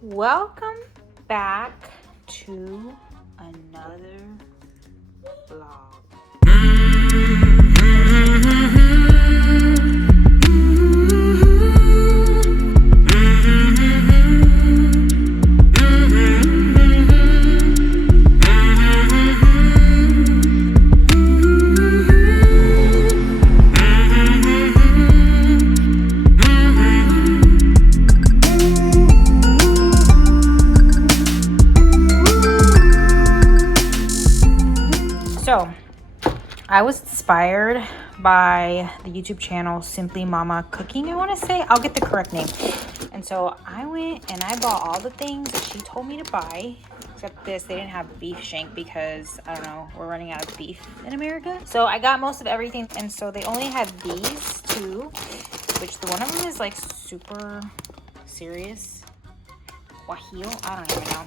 Welcome back to another vlog. So, I was inspired by the YouTube channel Simply Mama Cooking, I want to say. I'll get the correct name. And so I went and I bought all the things that she told me to buy, except this. They didn't have beef shank because, I don't know, we're running out of beef in America. So I got most of everything. And so they only had these two, which the one of them is like super serious. Guajillo? I don't even know.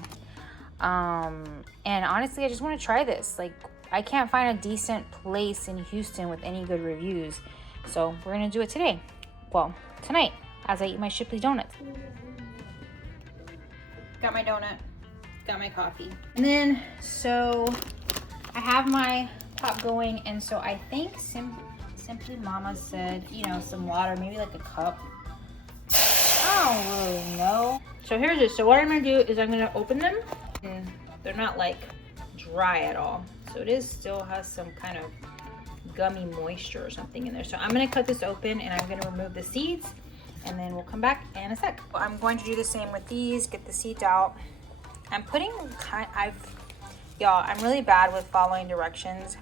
And honestly, I just want to try this. Like, I can't find a decent place in Houston with any good reviews. So we're gonna do it today. Well, tonight, as I eat my Shipley donuts. Got my donut, got my coffee. And then, so I have my pot going. And so I think Simply Mama said, you know, some water, maybe like a cup. I don't really know. So here's it. So what I'm gonna do is I'm gonna open them. And they're not like dry at all. So it is still has some kind of gummy moisture or something in there. So I'm gonna cut this open and I'm gonna remove the seeds and then we'll come back in a sec. I'm going to do the same with these, get the seeds out. I'm putting y'all, I'm really bad with following directions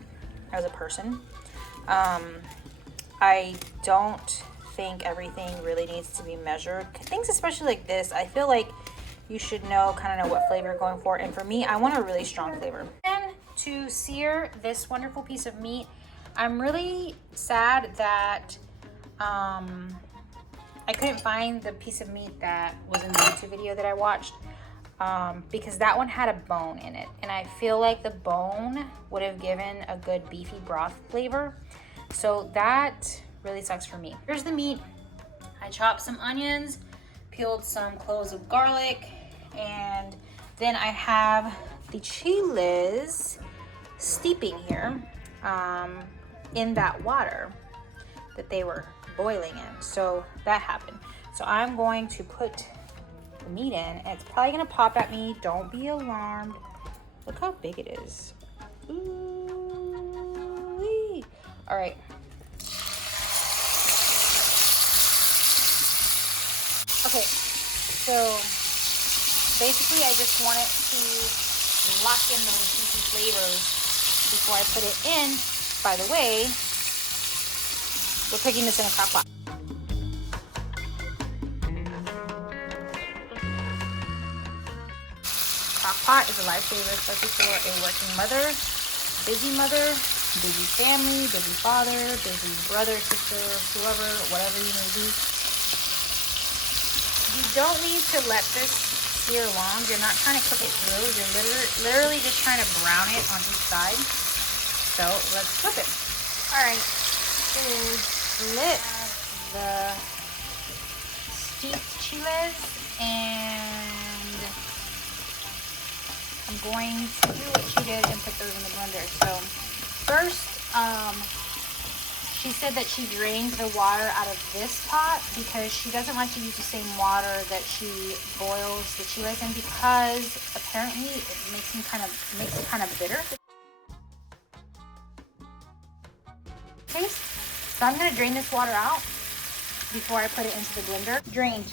as a person. I don't think everything really needs to be measured. Things especially like this, I feel like you should know what flavor you're going for. And for me, I want a really strong flavor. And to sear this wonderful piece of meat, I'm really sad that I couldn't find the piece of meat that was in the YouTube video that I watched, because that one had a bone in it. And I feel like the bone would have given a good beefy broth flavor. So that really sucks for me. Here's the meat. I chopped some onions, peeled some cloves of garlic, and then I have the chiles steeping here in that water that they were boiling in. So that happened. So I'm going to put the meat in, and it's probably gonna pop at me. Don't be alarmed. Look how big it is. Ooh-wee. All right. Okay, so basically I just want it to lock in those juicy flavors before I put it in. By the way, we're cooking this in a crock pot. Crock pot is a lifesaver, especially for a working mother, busy family, busy father, busy brother, sister, whoever, whatever you may be. You don't need to let this sear long. You're not trying to cook it through. You're literally just trying to brown it on each side. So let's flip it. All right, it is lit. The steeped chiles, and I'm going to do what she did and put those in the blender. So first, she said that she drains the water out of this pot because she doesn't like to use the same water that she boils the chiles in, because apparently it makes it kind of bitter. Taste. So I'm gonna drain this water out before I put it into the blender. Drained.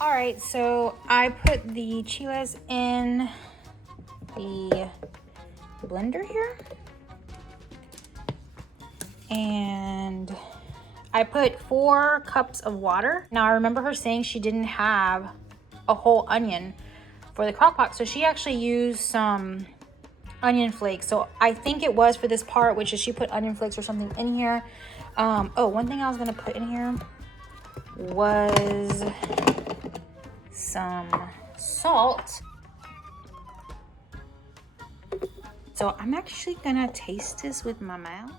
All right, so I put the chiles in the blender here. And I put 4 cups of water. Now I remember her saying she didn't have a whole onion for the crock pot, so she actually used some onion flakes. So I think it was for this part, which is she put onion flakes or something in here. Oh, one thing I was gonna put in here was some salt. So I'm actually gonna taste this with my mouth.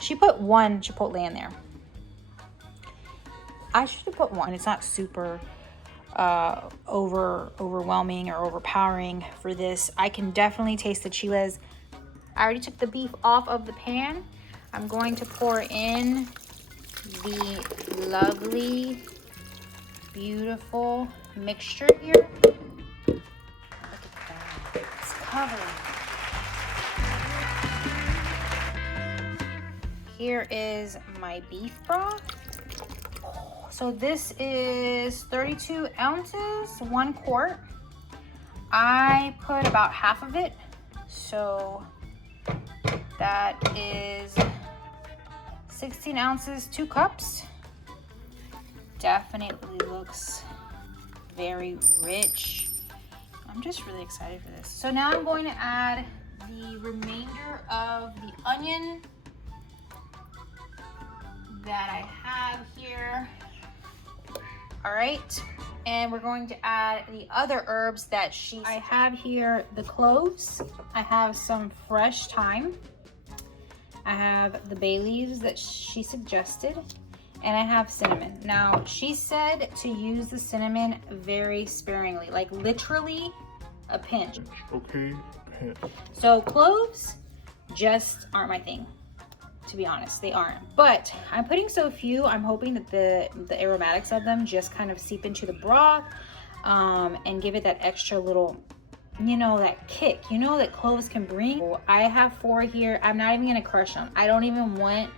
She put 1 Chipotle in there. I should have put one. It's not super overwhelming or overpowering for this. I can definitely taste the chiles. I already took the beef off of the pan. I'm going to pour in the lovely, beautiful mixture here. Look at that. It's covered. Here is my beef broth. So this is 32 ounces, 1 quart. I put about half of it. So that is 16 ounces, 2 cups. Definitely looks very rich. I'm just really excited for this. So now I'm going to add the remainder of the onion that I have here. All right, and we're going to add the other herbs that I have here, the cloves. I have some fresh thyme. I have the bay leaves that she suggested, and I have cinnamon. Now, she said to use the cinnamon very sparingly, like literally a pinch. Okay, pinch. So cloves just aren't my thing, to be honest. They aren't, but I'm putting so few. I'm hoping that the aromatics of them just kind of seep into the broth and give it that extra little, you know, that kick, you know, that cloves can bring. I have 4 here. I'm not even gonna crush them. I don't even want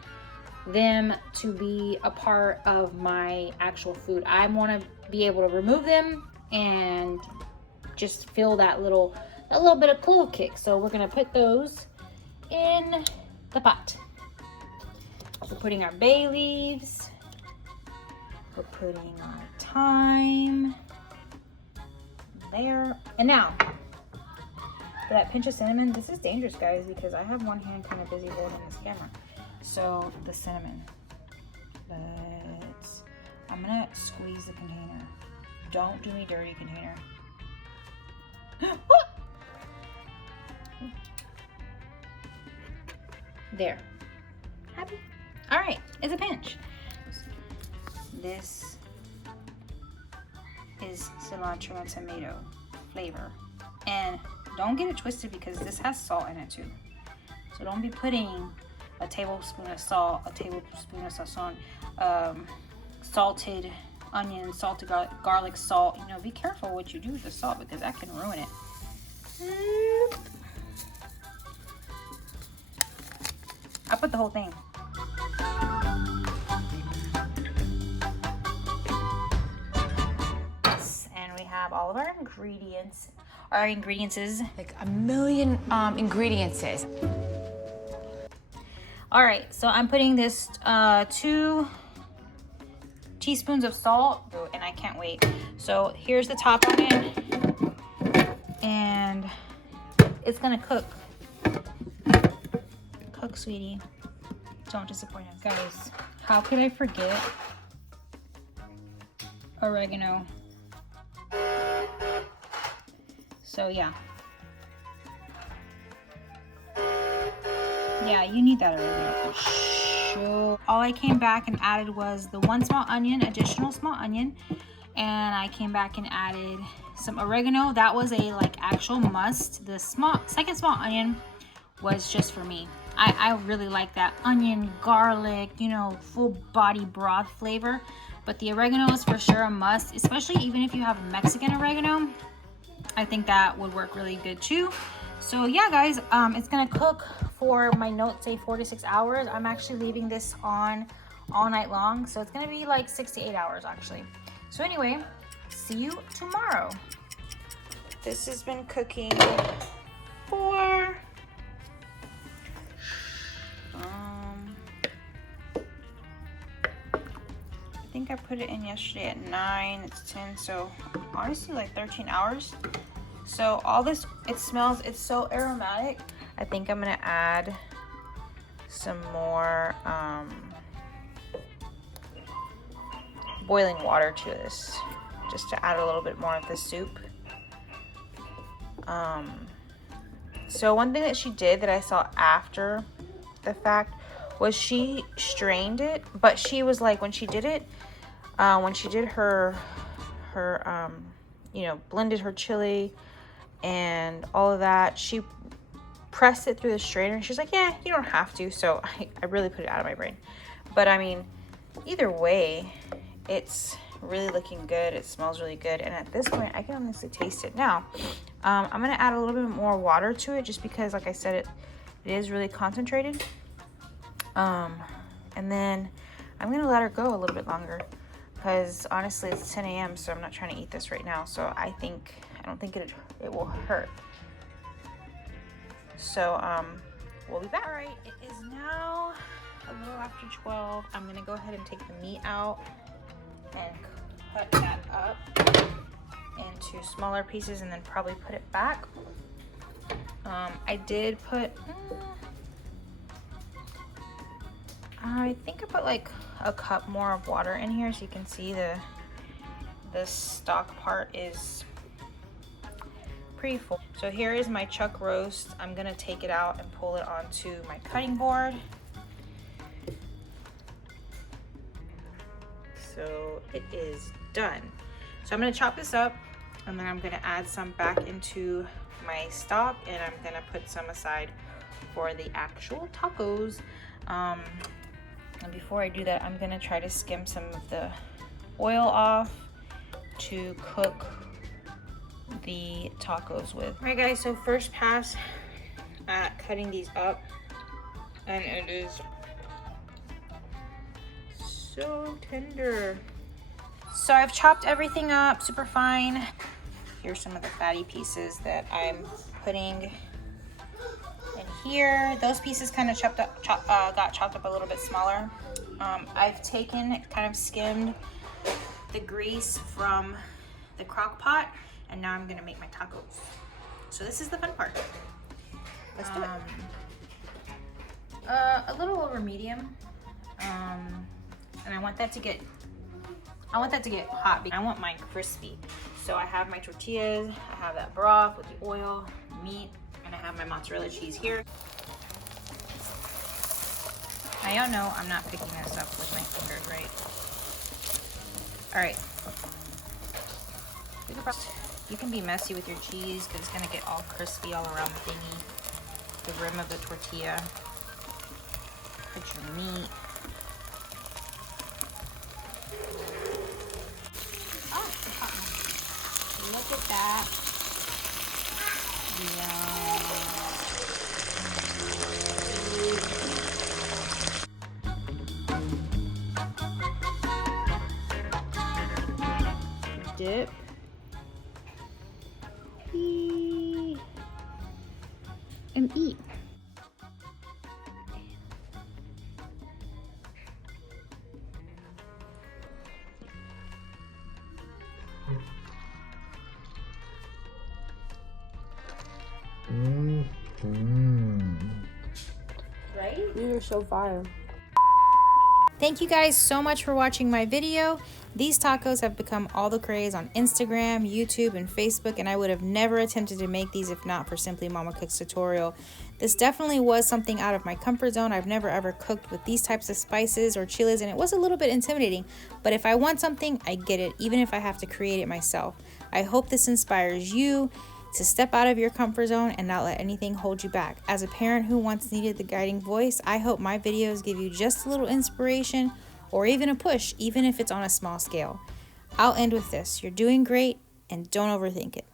them to be a part of my actual food. I want to be able to remove them and just feel that little bit of clove kick. So we're gonna put those in the pot. We're putting our bay leaves. We're putting our thyme there. And now, for that pinch of cinnamon, this is dangerous, guys, because I have one hand kind of busy holding this camera. So the cinnamon. I'm gonna squeeze the container. Don't do me dirty, container. There. Happy? All right, it's a pinch. This is cilantro and tomato flavor. And don't get it twisted because this has salt in it too. So don't be putting a tablespoon of salt, a tablespoon of sazon, salted onion, salted garlic, salt. You know, be careful what you do with the salt because that can ruin it. I put the whole thing. And we have all of our ingredients. Our ingredients is like a million ingredients. All right, so I'm putting this 2 teaspoons of salt, and I can't wait. So here's the top on it, and it's gonna cook. Cook, sweetie. Don't disappoint us, guys. How could I forget oregano? So yeah. Yeah, you need that oregano for sure. All I came back and added was the 1 small onion, additional small onion, and I came back and added some oregano. That was a like actual must. The second small onion was just for me. I really like that onion, garlic, you know, full body broth flavor. But the oregano is for sure a must, especially even if you have Mexican oregano. I think that would work really good too. So yeah, guys, it's gonna cook for, my notes say 4 to 6 hours. I'm actually leaving this on all night long, so it's gonna be like 6 to 8 hours actually. So anyway, see you tomorrow. This has been cooking for I think I put it in yesterday at 9. It's 10, so honestly like 13 hours. So all this, it smells, it's so aromatic. I think I'm gonna add some more boiling water to this, just to add a little bit more of the soup. So one thing that she did that I saw after the fact was she strained it, but she was like, when she did it, when she did her you know, blended her chili and all of that, she pressed it through the strainer. She's like, yeah, you don't have to. So I really put it out of my brain. But I mean, either way, it's really looking good. It smells really good. And at this point, I can honestly taste it. Now, I'm going to add a little bit more water to it just because, like I said, it is really concentrated. And then I'm going to let her go a little bit longer because honestly, it's 10 a.m. So I'm not trying to eat this right now. So I don't think it will hurt. So, we'll be back. All right, it is now a little after 12. I'm gonna go ahead and take the meat out and cut that up into smaller pieces and then probably put it back. I did put, I think I put like a cup more of water in here so you can see the stock part is pretty full. So here is my chuck roast. I'm gonna take it out and pull it onto my cutting board. So it is done. So I'm gonna chop this up and then I'm gonna add some back into my stock and I'm gonna put some aside for the actual tacos. And before I do that, I'm gonna try to skim some of the oil off to cook the tacos with. All right guys, so first pass at cutting these up and it is so tender. So I've chopped everything up super fine. Here's some of the fatty pieces that I'm putting in here. Those pieces kind of got chopped up a little bit smaller. I've kind of skimmed the grease from the crock pot and now I'm gonna make my tacos. So this is the fun part. Let's do it. A little over medium. And I want that to get hot because I want mine crispy. So I have my tortillas, I have that broth with the oil, meat, and I have my mozzarella cheese here. Now y'all know I'm not picking this up with my fingers, right? All right. You can be messy with your cheese because it's gonna get all crispy all around the thingy, the rim of the tortilla. Put your meat. Oh, it's hot now. Look at that. Yum. Dip. And eat. Right? You're so fire. Thank you guys so much for watching my video. These tacos have become all the craze on Instagram, YouTube, and Facebook, and I would have never attempted to make these if not for Simply Mama Cooks tutorial. This definitely was something out of my comfort zone. I've never ever cooked with these types of spices or chiles, and it was a little bit intimidating, but if I want something, I get it, even if I have to create it myself. I hope this inspires you to step out of your comfort zone and not let anything hold you back. As a parent who once needed the guiding voice, I hope my videos give you just a little inspiration or even a push, even if it's on a small scale. I'll end with this. You're doing great and don't overthink it.